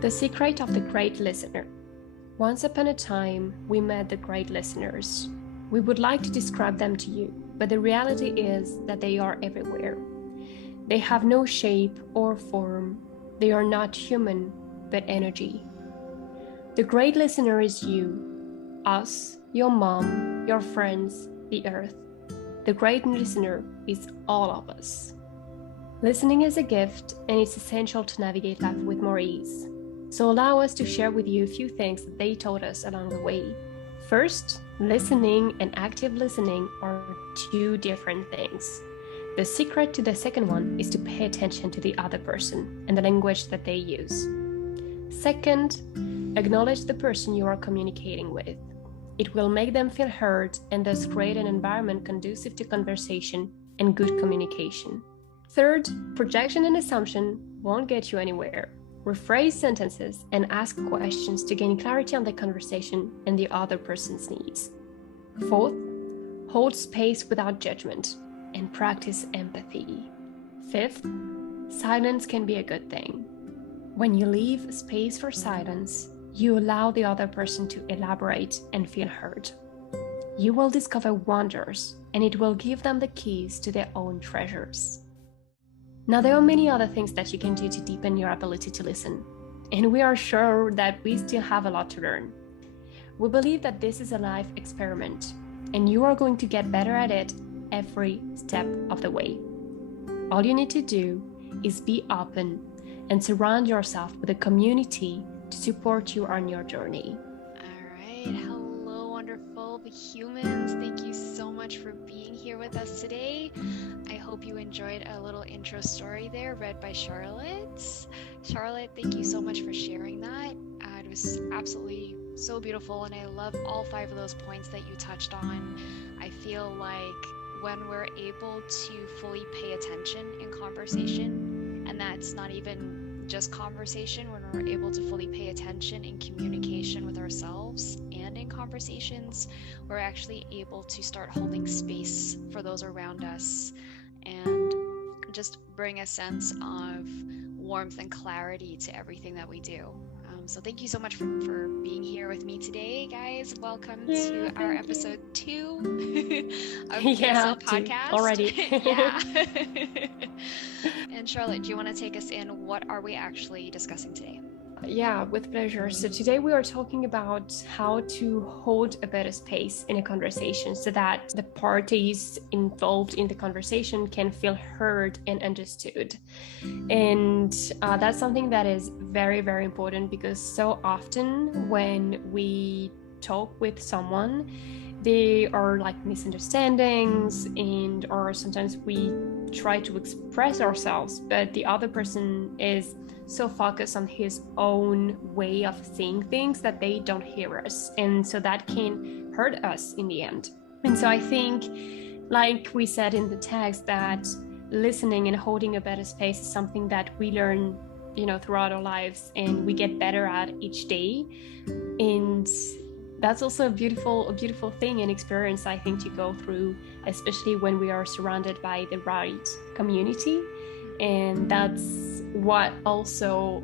The secret of the great listener. Once upon a time, we met the great listeners. We would like to describe them to you, but the reality is that they are everywhere. They have no shape or form. They are not human, but energy. The great listener is you, us, your mom, your friends, the earth. The great listener is all of us. Listening is a gift, and it's essential to navigate life with more ease. So allow us to share with you a few things that they taught us along the way. First, listening and active listening are two different things. The secret to the second one is to pay attention to the other person and the language that they use. Second, acknowledge the person you are communicating with. It will make them feel heard and thus create an environment conducive to conversation and good communication. Third, projection and assumption won't get you anywhere. Rephrase sentences and ask questions to gain clarity on the conversation and the other person's needs. Fourth, hold space without judgment and practice empathy. Fifth, silence can be a good thing. When you leave space for silence, you allow the other person to elaborate and feel heard. You will discover wonders, and it will give them the keys to their own treasures. Now, there are many other things that you can do to deepen your ability to listen, and we are sure that we still have a lot to learn. We believe that this is a life experiment, and you are going to get better at it every step of the way. All you need to do is be open and surround yourself with a community to support you on your journey. All right. Hello, wonderful humans. Thank you so much for being here with us today. I hope you enjoyed a little intro story there read by Charlotte. Charlotte, thank you so much for sharing that. It was absolutely so beautiful, and I love all 5 of those points that you touched on. I feel like when we're able to fully pay attention in conversation, and that's not even just conversation, when we're able to fully pay attention in communication with ourselves and in conversations, we're actually able to start holding space for those around us and just bring a sense of warmth and clarity to everything that we do. So thank you so much for being here with me today, guys. Welcome to our episode 2 of PSL podcast. Already. Yeah. And Charlotte, do you want to take us in? What are we actually discussing today? Yeah, with pleasure. So today we are talking about how to hold a better space in a conversation so that the parties involved in the conversation can feel heard and understood. And that's something that is very, very important, because so often when we talk with someone, there are like misunderstandings, or sometimes we try to express ourselves, but the other person is so focused on his own way of seeing things that they don't hear us. And so that can hurt us in the end. And so I think, like we said in the text, that listening and holding a better space is something that we learn, throughout our lives, and we get better at each day. And that's also a beautiful thing and experience, I think, to go through, especially when we are surrounded by the right community. And that's what also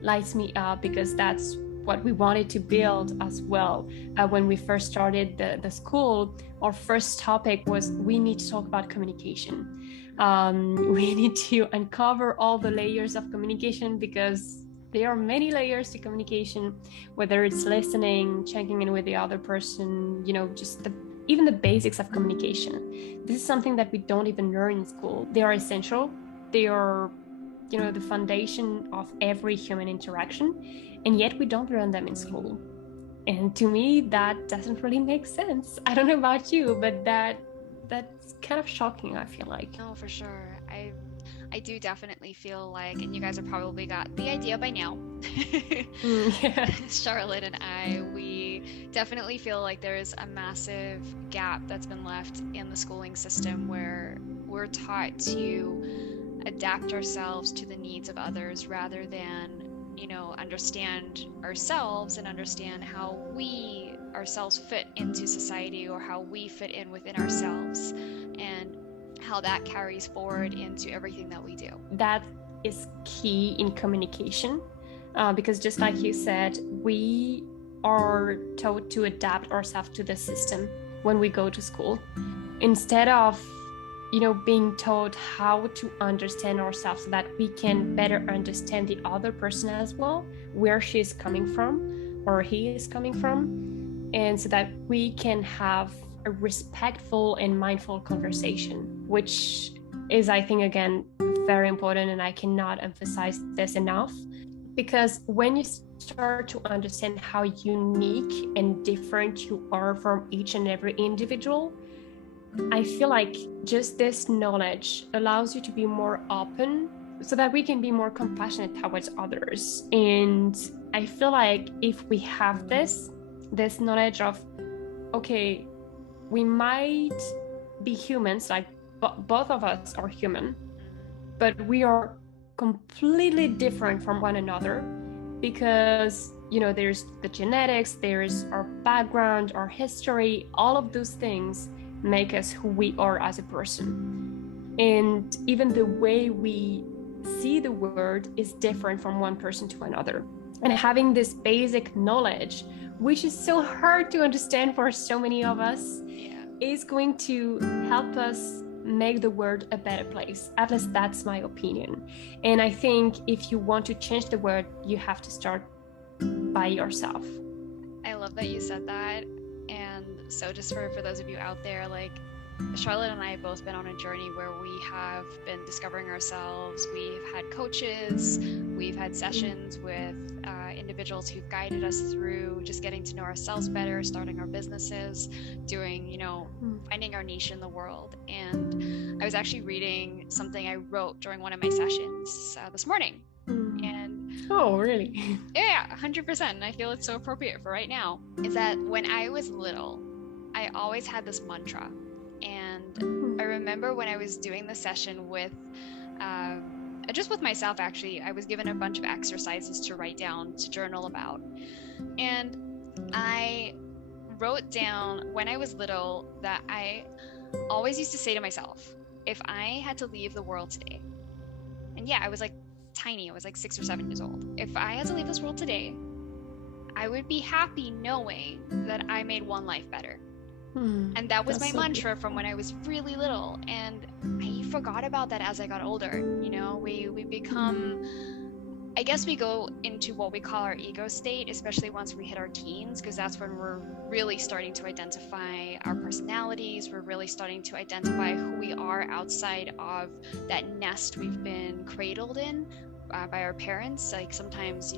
lights me up, because that's what we wanted to build as well. When we first started the school, our first topic was we need to talk about communication. We need to uncover all the layers of communication, because there are many layers to communication, whether it's listening, checking in with the other person, just even the basics of communication. This is something that we don't even learn in school. They are essential. They are, the foundation of every human interaction, and yet we don't learn them in school. And to me, that doesn't really make sense. I don't know about you, but that's kind of shocking, I feel like. No, for sure. I do definitely feel like, and you guys have probably got the idea by now, Yeah. Charlotte and I, we definitely feel like there is a massive gap that's been left in the schooling system, where we're taught to adapt ourselves to the needs of others rather than, understand ourselves and understand how we ourselves fit into society, or how we fit in within ourselves, and how that carries forward into everything that we do. That is key in communication. because just like you said, we are taught to adapt ourselves to the system when we go to school, instead of being taught how to understand ourselves so that we can better understand the other person as well, where she's coming from or he is coming from, and so that we can have a respectful and mindful conversation, which is, I think, again, very important, and I cannot emphasize this enough. Because when you start to understand how unique and different you are from each and every individual, I feel like just this knowledge allows you to be more open so that we can be more compassionate towards others. And I feel like if we have this knowledge of, okay, we might be humans, like both of us are human, but we are completely different from one another, because there's the genetics, there's our background, our history, all of those things make us who we are as a person. And even the way we see the world is different from one person to another. And having this basic knowledge, which is so hard to understand for so many of us, is going to help us make the world a better place. At least that's my opinion. And I think if you want to change the world, you have to start by yourself. I love that you said that. And so just for those of you out there, like, Charlotte and I have both been on a journey where we have been discovering ourselves. We've had coaches, we've had sessions with individuals who've guided us through just getting to know ourselves better, starting our businesses, doing, finding our niche in the world. And I was actually reading something I wrote during one of my sessions this morning. And oh, really? Yeah, 100%. And I feel it's so appropriate for right now. Is that when I was little, I always had this mantra. And I remember when I was doing the session with, just with myself, actually, I was given a bunch of exercises to write down, to journal about. And I wrote down when I was little that I always used to say to myself, if I had to leave the world today, and yeah, I was like tiny, I was like 6 or 7 years old. If I had to leave this world today, I would be happy knowing that I made one life better. And that was my mantra from when I was really little. And I forgot about that as I got older. We become, I guess we go into what we call our ego state, especially once we hit our teens, because that's when we're really starting to identify our personalities. We're really starting to identify who we are outside of that nest we've been cradled in by our parents. Like sometimes,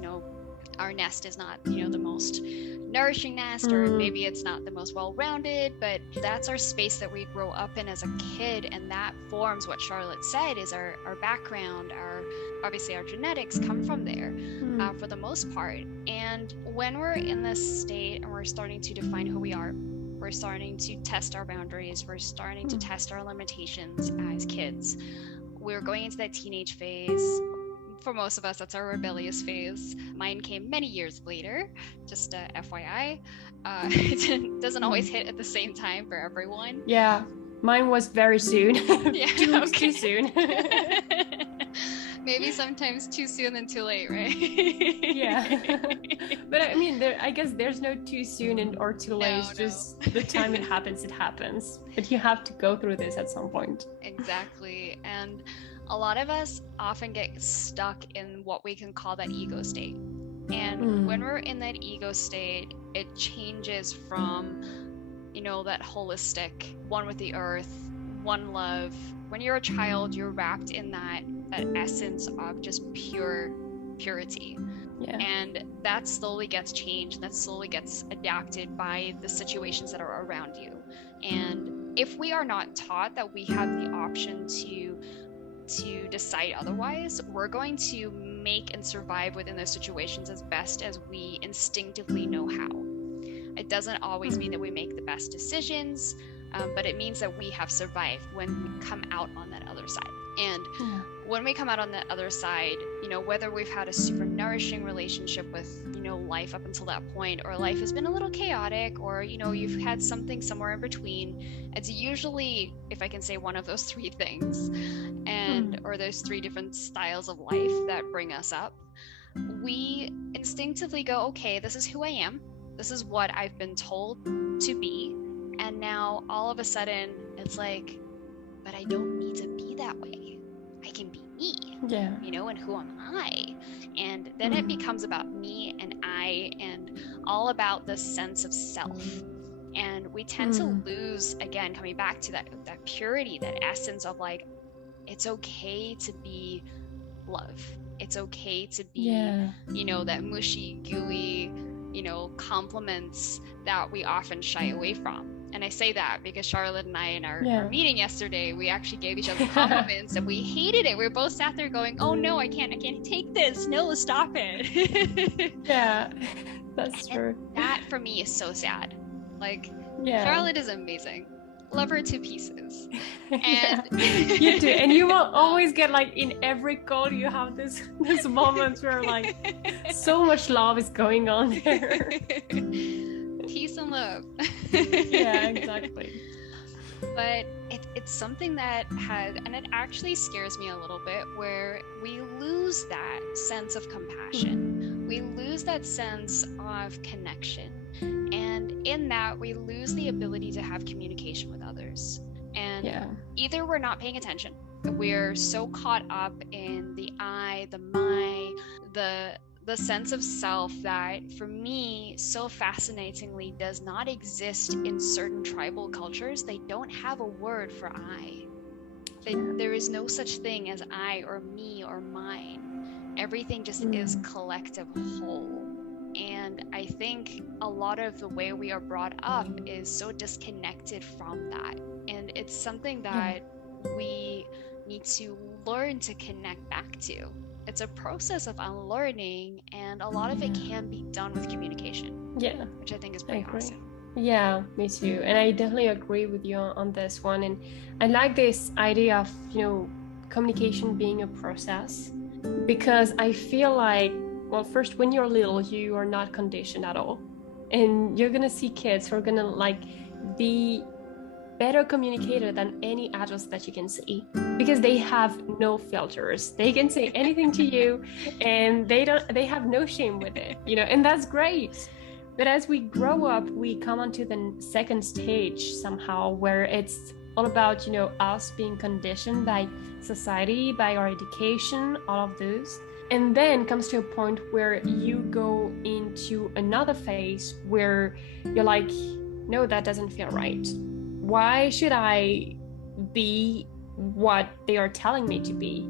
our nest is not, the most nourishing nest, or maybe it's not the most well-rounded, but that's our space that we grow up in as a kid, and that forms what Charlotte said is our background. Obviously our genetics come from there for the most part. And when we're in this state and we're starting to define who we are, we're starting to test our boundaries, we're starting to test our limitations as kids. We're going into that teenage phase. For most of us, that's our rebellious phase. Mine came many years later, just FYI. It doesn't always hit at the same time for everyone. Yeah, mine was very soon. Yeah, too soon. Maybe sometimes too soon than too late, right? Yeah. But I mean, I guess there's no too soon or too late. It's just the time it happens, it happens. But you have to go through this at some point. Exactly. And a lot of us often get stuck in what we can call that ego state. And when we're in that ego state, it changes from, that holistic, one with the earth, one love. When you're a child, you're wrapped in that essence of just purity. Yeah. And that slowly gets changed, that slowly gets adapted by the situations that are around you. And if we are not taught that we have the option to decide otherwise, we're going to make and survive within those situations as best as we instinctively know how. It doesn't always mean that we make the best decisions, but it means that we have survived when we come out on that other side. And when we come out on the other side, whether we've had a super nourishing relationship with, life up until that point, or life has been a little chaotic, or, you've had something somewhere in between, it's usually, if I can say, one of those 3 things, or those 3 different styles of life that bring us up. we instinctively go, okay, this is who I am. This is what I've been told to be. And now all of a sudden it's like, but I don't need to be that way. I can be me, Yeah. and who am I? And then it becomes about me and I and all about the sense of self. And we tend to lose, again, coming back to that purity, that essence of like, it's okay to be love. It's okay to be, that mushy, gooey, compliments that we often shy away from. And I say that because Charlotte and I, in our meeting yesterday, we actually gave each other compliments and we hated it. We were both sat there going, oh no, I can't take this. No, stop it. Yeah, that's true. And that for me is so sad. Like, Charlotte is amazing. Love her to pieces. And you do. And you will always get, like, in every call you have this moments where like so much love is going on there. Peace and love. Yeah, exactly. But it's something that and it actually scares me a little bit, where we lose that sense of compassion. We lose that sense of connection. And in that, we lose the ability to have communication with others. And either we're not paying attention, we're so caught up in the I, the my, the sense of self that, for me, so fascinatingly does not exist in certain tribal cultures. They don't have a word for I. There is no such thing as I or me or mine. Everything just is collective whole. And I think a lot of the way we are brought up is so disconnected from that. And it's something that we need to learn to connect back to. It's a process of unlearning, and a lot of it can be done with communication. Yeah. Which I think is pretty awesome. Yeah, me too. And I definitely agree with you on this one. And I like this idea of, communication being a process, because I feel like, well, first, when you're little, you are not conditioned at all. And you're going to see kids who are going to be better communicator than any adults that you can see, because they have no filters. They can say anything to you and they have no shame with it, and that's great. But as we grow up, we come onto the second stage somehow, where it's all about, us being conditioned by society, by our education, all of those. And then comes to a point where you go into another phase where you're like, no, that doesn't feel right. Why should I be what they are telling me to be,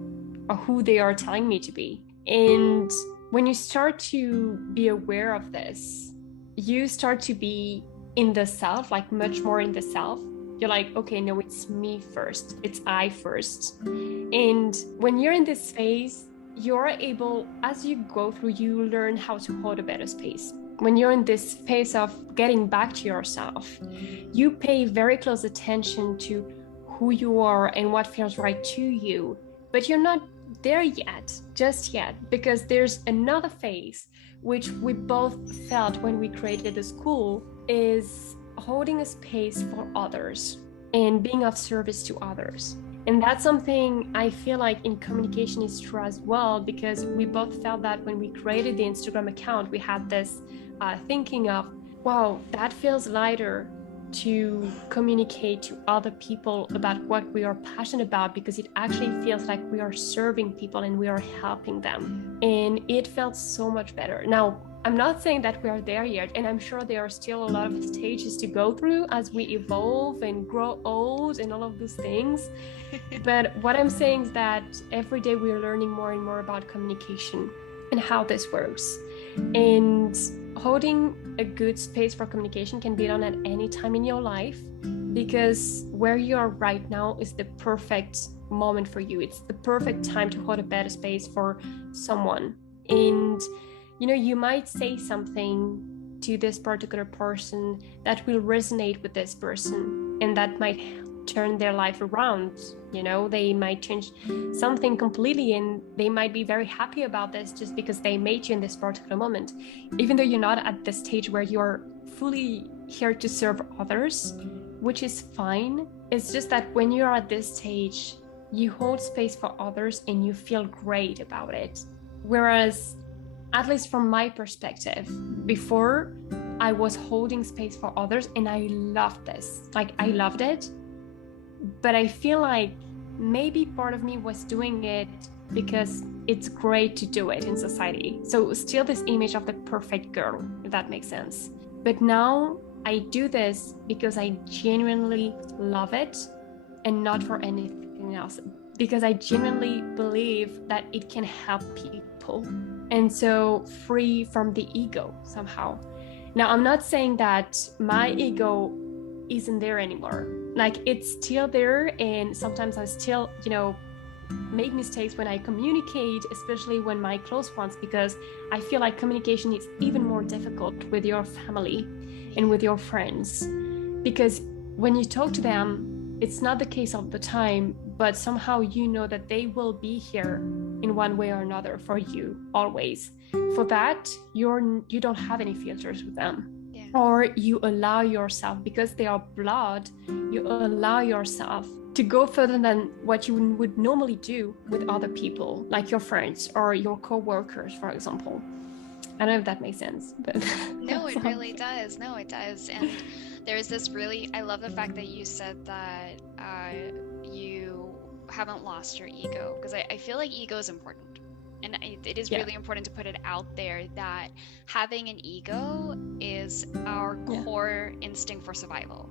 or who they are telling me to be? And when you start to be aware of this, you start to be in the self, like much more in the self. You're like, okay, no, it's me first. It's I first. And when you're in this phase, you're able, as you go through, you learn how to hold a better space. When you're in this phase of getting back to yourself, you pay very close attention to who you are and what feels right to you. But you're not there just yet, because there's another phase, which we both felt when we created the school, is holding a space for others and being of service to others. And that's something I feel like in communication is true as well, because we both felt that when we created the Instagram account, we had this thinking of, wow, that feels lighter to communicate to other people about what we are passionate about, because it actually feels like we are serving people and we are helping them. And it felt so much better. Now, I'm not saying that we are there yet, and I'm sure there are still a lot of stages to go through as we evolve and grow old and all of those things. But what I'm saying is that every day we are learning more and more about communication and how this works. And holding a good space for communication can be done at any time in your life, because where you are right now is the perfect moment for you. It's the perfect time to hold a better space for someone. And you might say something to this particular person that will resonate with this person, and that might turn their life around. They might change something completely, and they might be very happy about this just because they made you in this particular moment, even though you're not at the stage where you're fully here to serve others, which is fine. It's just that when you're at this stage, you hold space for others and you feel great about it. Whereas at least from my perspective, before I was holding space for others, and I loved this. Like, I loved it. But I feel like maybe part of me was doing it because it's great to do it in society. So still this image of the perfect girl, if that makes sense. But now I do this because I genuinely love it and not for anything else. Because I genuinely believe that it can help people. And so free from the ego somehow. Now, I'm not saying that my ego isn't there anymore. Like, it's still there, and sometimes I still, make mistakes when I communicate, especially when my close ones, because I feel like communication is even more difficult with your family and with your friends. Because when you talk to them, it's not the case all the time, but somehow you know that they will be here in one way or another for you always. For that, you don't have any filters with them. Yeah. Or you allow yourself, because they are blood, you allow yourself to go further than what you would normally do with other people, like your friends or your co-workers, for example. I don't know if that makes sense, but no, it really does. No, it does. And there's this I love the fact that you said that you haven't lost your ego, because I feel like ego is important. And it is really important to put it out there that having an ego is our core instinct for survival.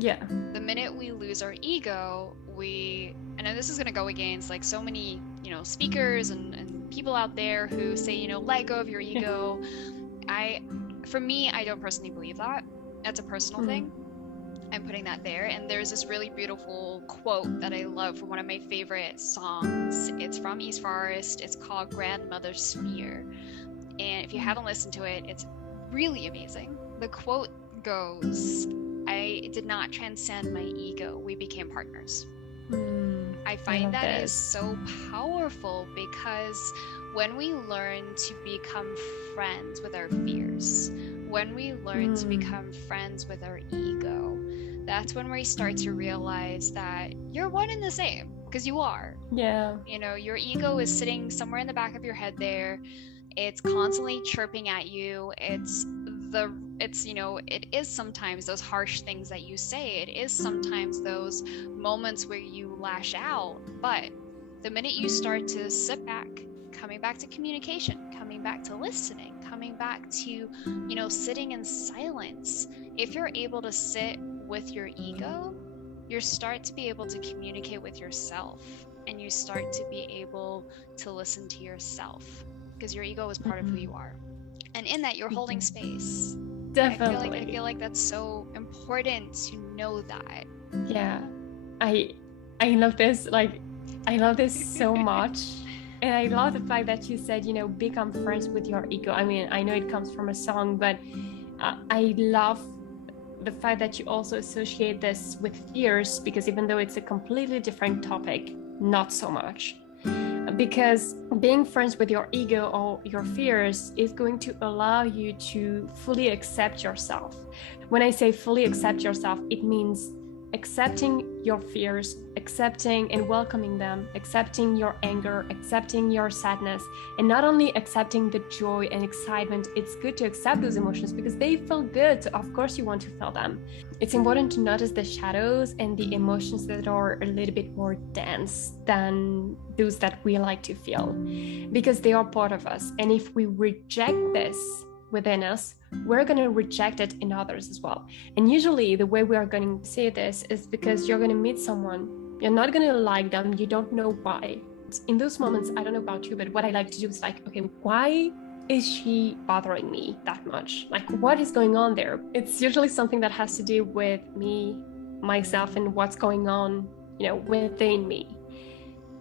Yeah. The minute we lose our ego, I know this is going to go against like so many, speakers and people out there who say, let go of your ego. For me, I don't personally believe that. That's a personal thing. I'm putting that there. And there's this really beautiful quote that I love from one of my favorite songs. It's from East Forest. It's called Grandmother's Spear. And if you haven't listened to it, it's really amazing. The quote goes, "I did not transcend my ego. We became partners." I find that is so powerful, because when we learn to become friends with our fears, when we learn to become friends with our ego, that's when we start to realize that you're one and the same, because you are. Yeah. Your ego is sitting somewhere in the back of your head there. It's constantly chirping at you. It is sometimes those harsh things that you say. It is sometimes those moments where you lash out. But the minute you start to sit back, coming back to communication, coming back to listening, coming back to, sitting in silence, if you're able to sit with your ego, you start to be able to communicate with yourself, and you start to be able to listen to yourself, because your ego is part of who you are. And in that, you're holding space. Definitely. I feel like that's so important to know that. Yeah. I love this. Like, I love this so much. And I love the fact that you said, become friends with your ego. I mean, I know it comes from a song, but I love the fact that you also associate this with fears, because even though it's a completely different topic, not so much. Because being friends with your ego or your fears is going to allow you to fully accept yourself. When I say fully accept yourself, it means accepting your fears, accepting and welcoming them, accepting your anger, accepting your sadness, and not only accepting the joy and excitement. It's good to accept those emotions because they feel good. So of course you want to feel them. It's important to notice the shadows and the emotions that are a little bit more dense than those that we like to feel, because they are part of us. And if we reject this within us, we're going to reject it in others as well. And usually the way we are going to say this is because you're going to meet someone, you're not going to like them, you don't know why. In those moments, I don't know about you, but what I like to do is like, okay, why is she bothering me that much? Like, what is going on there? It's usually something that has to do with me, myself, and what's going on, within me.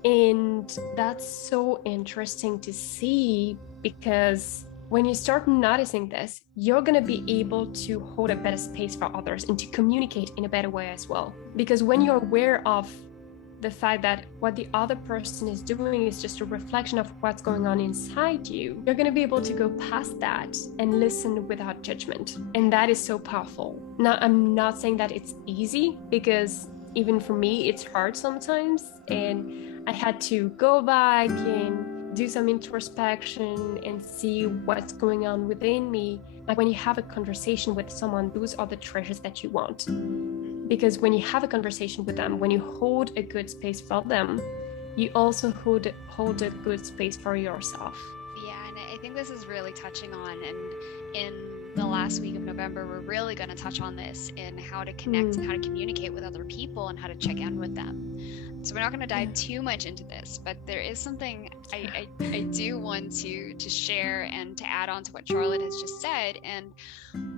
And that's so interesting to see, because when you start noticing this, you're going to be able to hold a better space for others and to communicate in a better way as well. Because when you're aware of the fact that what the other person is doing is just a reflection of what's going on inside you, you're going to be able to go past that and listen without judgment. And that is so powerful. Now, I'm not saying that it's easy, because even for me, it's hard sometimes. And I had to go back and do some introspection and see what's going on within me. Like when you have a conversation with someone, those are the treasures that you want. Because when you have a conversation with them, when you hold a good space for them, you also hold a good space for yourself. Yeah, and I think this is really touching on, and in the last week of November, we're really going to touch on this in how to connect and how to communicate with other people and how to check in with them. So we're not going to dive too much into this, but there is something I do want to share and to add on to what Charlotte has just said. And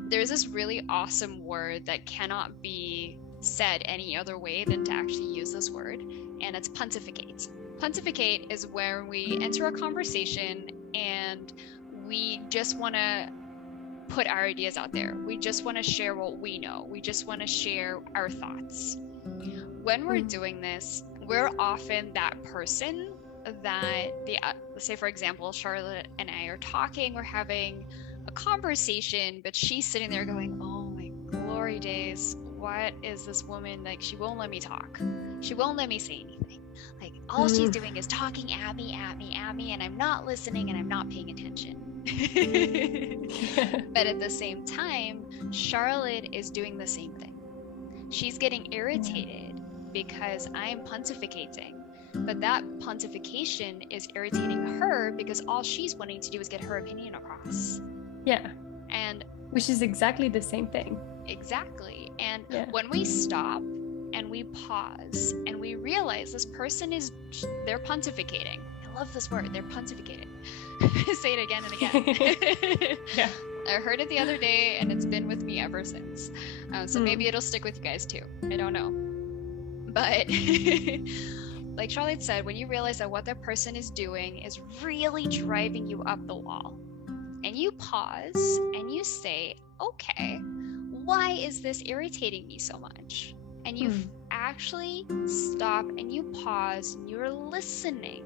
there's this really awesome word that cannot be said any other way than to actually use this word, and it's pontificate. Pontificate is where we enter a conversation and we just want to put our ideas out there. We just want to share what we know. We just want to share our thoughts. When we're doing this, we're often that person that let's say, for example, Charlotte and I are talking, we're having a conversation, but she's sitting there going, oh my glory days, what is this woman, like, she won't let me talk. She won't let me say anything. Like, all she's doing is talking at me, and I'm not listening and I'm not paying attention. But at the same time, Charlotte is doing the same thing. She's getting irritated because I'm pontificating, but that pontification is irritating her because all she's wanting to do is get her opinion across. Yeah. And which is exactly the same thing. Exactly. And when we stop and we pause and we realize this person they're pontificating. I love this word, they're pontificating. Say it again and again. Yeah. I heard it the other day and it's been with me ever since. So maybe it'll stick with you guys too. I don't know. But like Charlotte said, when you realize that what that person is doing is really driving you up the wall, and you pause and you say, okay, why is this irritating me so much? And you actually stop and you pause and you're listening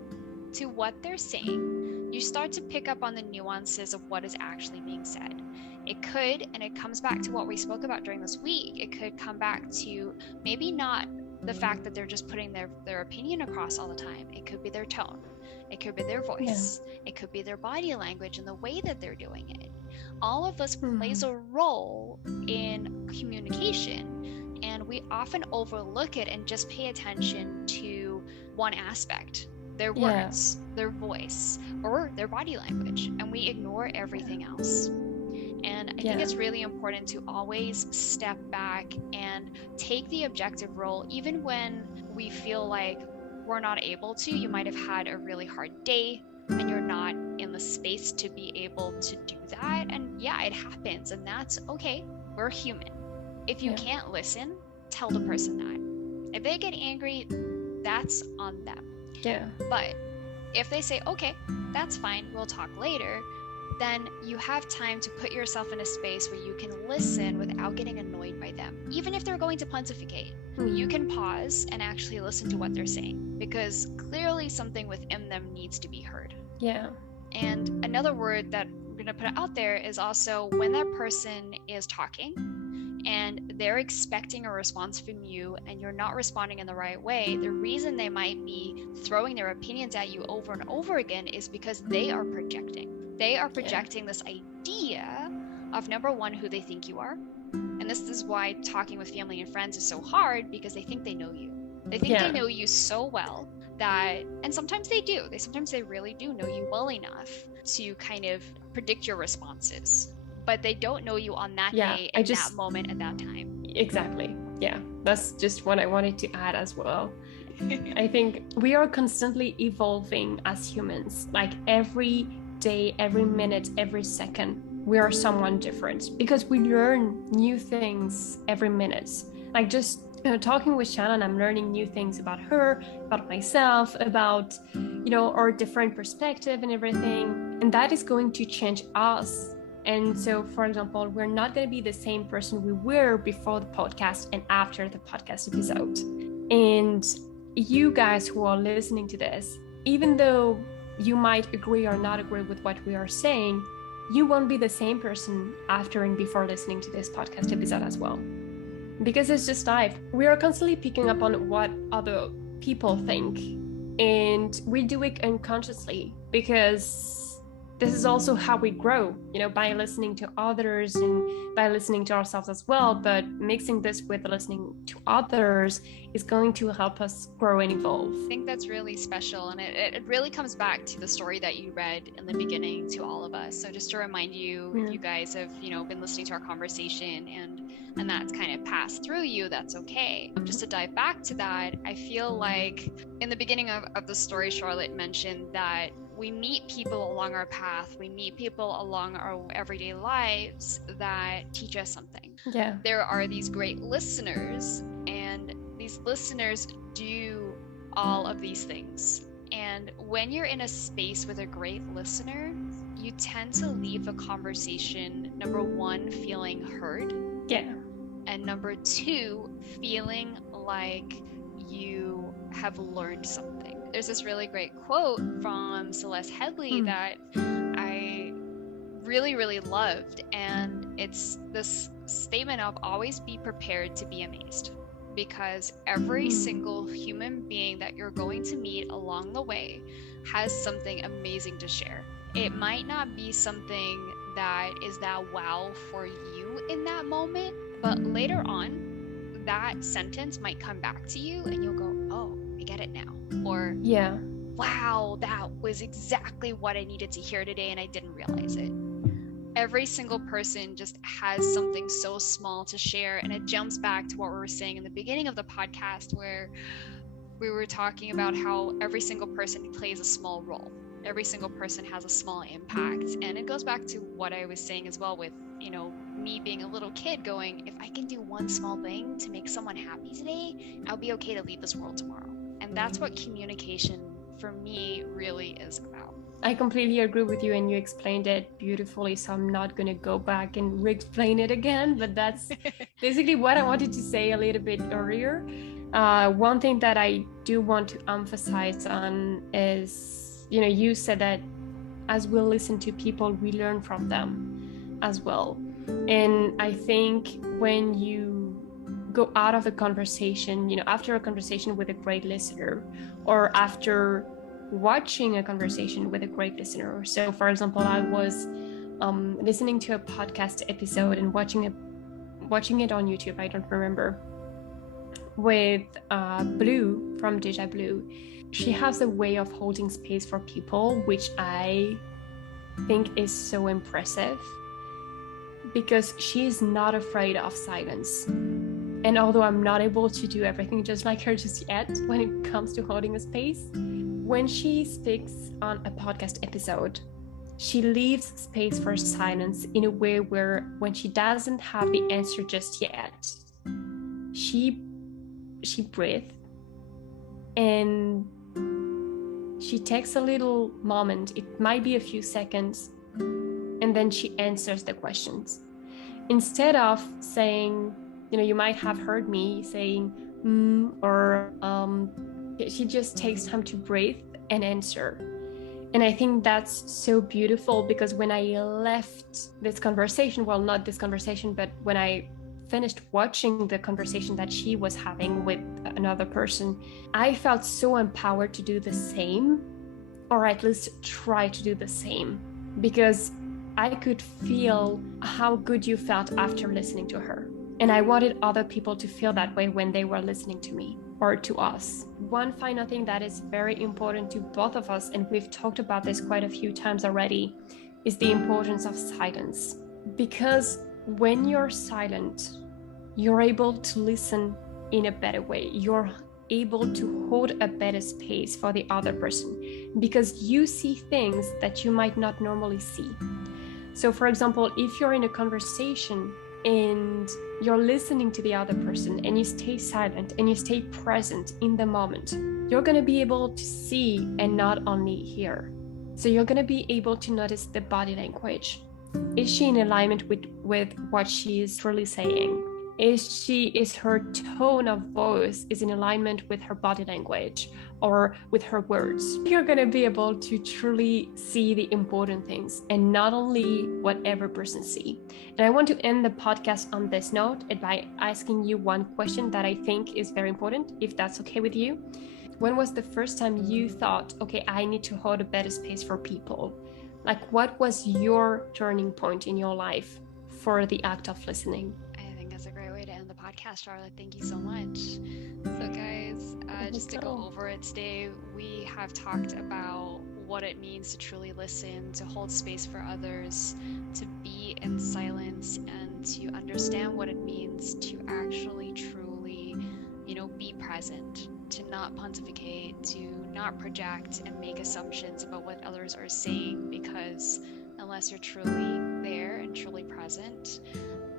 to what they're saying, you start to pick up on the nuances of what is actually being said. It could, and it comes back to what we spoke about during this week, it could come back to maybe not the fact that they're just putting their opinion across all the time. It could be their tone. It could be their voice. It could be their body language and the way that they're doing it. All of this plays a role in communication, and we often overlook it and just pay attention to one aspect, their words, their voice, or their body language, and we ignore everything else. And I think it's really important to always step back and take the objective role, even when we feel like we're not able to. You might have had a really hard day and you're not in the space to be able to do that. And it happens, and that's okay. We're human. If you can't listen, tell the person that. If they get angry, that's on them. Yeah. But if they say, okay, that's fine, we'll talk later, then you have time to put yourself in a space where you can listen without getting annoyed by them. Even if they're going to pontificate, you can pause and actually listen to what they're saying, because clearly something within them needs to be heard. Yeah. And another word that I'm going to put out there is also when that person is talking and they're expecting a response from you and you're not responding in the right way, the reason they might be throwing their opinions at you over and over again is because they are projecting. They are projecting this idea of, number one, who they think you are. And this is why talking with family and friends is so hard, because they think they know you. They think they know you so well that, and sometimes they do. Sometimes they really do know you well enough to kind of predict your responses. But they don't know you on that day, at that moment, at that time. Exactly. Yeah, that's just what I wanted to add as well. I think we are constantly evolving as humans. Like every day, every minute, every second, we are someone different, because we learn new things every minute. Like just talking with Shannon, I'm learning new things about her, about myself, about our different perspective and everything, and that is going to change us. And so, for example, we're not going to be the same person we were before the podcast and after the podcast episode. And you guys who are listening to this, even though you might agree or not agree with what we are saying, you won't be the same person after and before listening to this podcast episode as well. Because it's just life. We are constantly picking up on what other people think. And we do it unconsciously because this is also how we grow, by listening to others and by listening to ourselves as well. But mixing this with listening to others is going to help us grow and evolve. I think that's really special, and it really comes back to the story that you read in the beginning to all of us. So just to remind you, if you guys have been listening to our conversation and that's kind of passed through you, that's okay. Just to dive back to that, I feel like in the beginning of the story, Charlotte mentioned that we meet people along our path, we meet people along our everyday lives that teach us something. Yeah. There are these great listeners, and these listeners do all of these things. And when you're in a space with a great listener, you tend to leave a conversation, number one, feeling heard. Yeah. And number two, feeling like you have learned something. There's this really great quote from Celeste Headley that I really, really loved. And it's this statement of always be prepared to be amazed. Because every single human being that you're going to meet along the way has something amazing to share. It might not be something that is that wow for you in that moment, but later on, that sentence might come back to you and you'll go, oh, I get it now. Or, yeah, wow, that was exactly what I needed to hear today and I didn't realize it. Every single person just has something so small to share, and it jumps back to what we were saying in the beginning of the podcast, where we were talking about how every single person plays a small role. Every single person has a small impact, and it goes back to what I was saying as well with, me being a little kid going, if I can do one small thing to make someone happy today, I'll be okay to leave this world tomorrow. And that's what communication for me really is about. I completely agree with you, and you explained it beautifully, so I'm not going to go back and re-explain it again, but that's basically what I wanted to say a little bit earlier. One thing that I do want to emphasize on is, you said that as we listen to people, we learn from them as well. And I think when you go out of a conversation, after a conversation with a great listener, or after watching a conversation with a great listener. So, for example, I was listening to a podcast episode and watching it on YouTube. I don't remember, with Blue from Deja Blue. She has a way of holding space for people, which I think is so impressive, because she is not afraid of silence. And although I'm not able to do everything just like her just yet when it comes to holding a space, when she speaks on a podcast episode, she leaves space for silence in a way where when she doesn't have the answer just yet, she breathes and she takes a little moment. It might be a few seconds, and then she answers the questions. Instead of saying, you might have heard me saying, or she just takes time to breathe and answer. And I think that's so beautiful, because when I left this conversation, well, not this conversation, but when I finished watching the conversation that she was having with another person, I felt so empowered to do the same, or at least try to do the same, because I could feel how good you felt after listening to her. And I wanted other people to feel that way when they were listening to me or to us. One final thing that is very important to both of us, and we've talked about this quite a few times already, is the importance of silence. Because when you're silent, you're able to listen in a better way. You're able to hold a better space for the other person, because you see things that you might not normally see. So, for example, if you're in a conversation and you're listening to the other person and you stay silent and you stay present in the moment, you're going to be able to see and not only hear. So you're going to be able to notice the body language. Is she in alignment with what she is truly saying? Is her tone of voice is in alignment with her body language or with her words? You're going to be able to truly see the important things and not only what every person sees. And I want to end the podcast on this note by asking you one question that I think is very important, if that's okay with you. When was the first time you thought, okay, I need to hold a better space for people? Like, what was your turning point in your life for the act of listening? I think that's a great way to end the podcast, Charlotte. Thank you so much. So, guys, just to go over it today, we have talked about what it means to truly listen, to hold space for others, to be in silence, and to understand what it means to actually, truly, be present, to not pontificate, to not project and make assumptions about what others are saying, because unless you're truly there and truly present,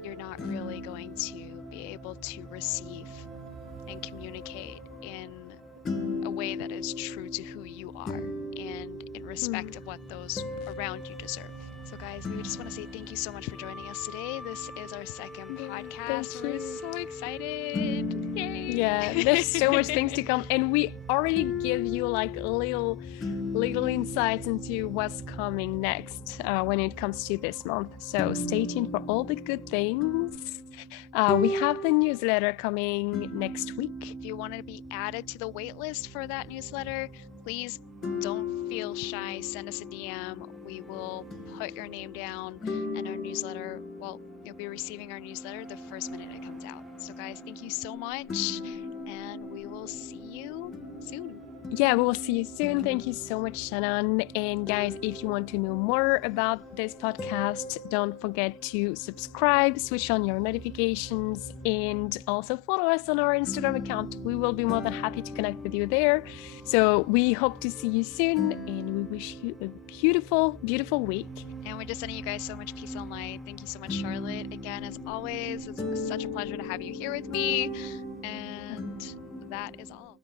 you're not really going to be able to receive and communicate in a way that is true to who you are and in respect of what those around you deserve. So, guys, we just want to say thank you so much for joining us today. This is our second podcast. We're so excited. Yay! Yeah, there's so much things to come, and we already give you like little insights into what's coming next when it comes to this month. So stay tuned for all the good things. We have the newsletter coming next week. If you want to be added to the wait list for that newsletter, please don't feel shy. Send us a DM. We will put your name down, and our newsletter, well, you'll be receiving our newsletter the first minute it comes out. So, guys, thank you so much, and we will see you soon. Yeah, we will see you soon. Thank you so much, Shannon. And guys, if you want to know more about this podcast, don't forget to subscribe, switch on your notifications, and also follow us on our Instagram account. We will be more than happy to connect with you there. So we hope to see you soon, and we wish you a beautiful, beautiful week. And we're just sending you guys so much peace and light. Thank you so much, Charlotte. Again, as always, it's such a pleasure to have you here with me. And that is all.